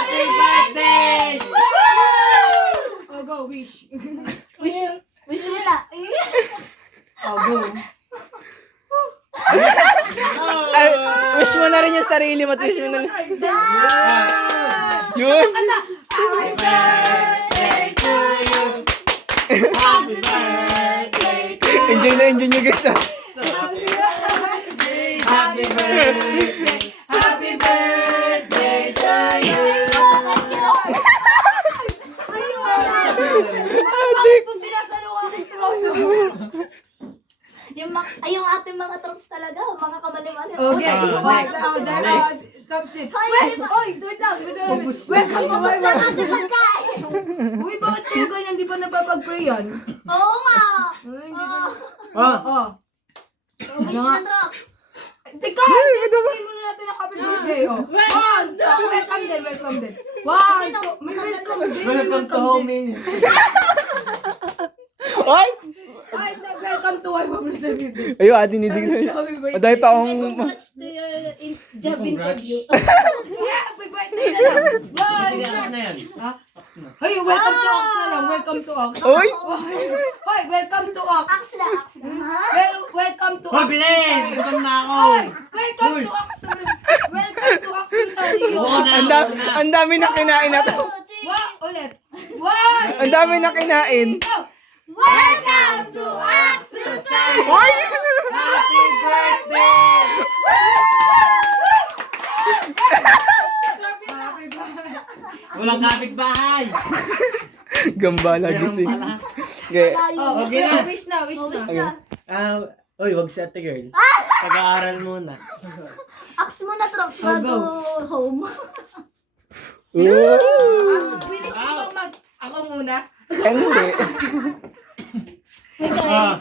Happy birthday! Oh, go, wish. Wish mo na. Oh, go. Ay, wish mo na rin yung sarili mo at wish mo na rin. Yun. Happy birthday to you! Happy birthday to you! Enjoy nyo guys. Happy birthday! Happy birthday to you! Bakit po sinasalungan ng trono? Yung ating mga troops talaga, mga kamali-mali. Okay, Next. Tops din. Hoy, Oy, do it lang. Welcome to my Ubus na world. ating pagkain. Uy, bakit kayo ganyan? Di ba napapag-pray yan? Oo nga. Ay, hindi ba? Oh, Oh. Wish na drops. Teka, hindi muna natin ang happy birthday. Oh. One, two, welcome din, welcome din. One, two, may welcome din. welcome to home. Ay! Ay, welcome to my home sa video. Ayun, dinidig na yun. Happy birthday. Madami pa akong... Congrats to your job interview. Yeah, happy birthday na lang. One, Na yan. Ha? Hey, welcome to Ox na lang. Welcome to Ox. Uy! Hoy, welcome to Ox. Aks na. Welcome to Hoy, Ox. bilis! Gutom na ako! Hoy, welcome to Ox. Welcome to Ox Rosario. Oo na. Ang dami na kinain na to. Ulit. One. Ang dami na kinain. Go. Welcome to Aks Rosario! Uy! Happy birthday! Walang kapitbahay! Gambala gising. Okay. Oh, Okay na. wish na, wish na. Wish na. Uy, wag si ate girl. Pag-aaral muna. Aks mo na drops bago home. Finish mo mag... Ako muna. Hindi. Okay. Ah,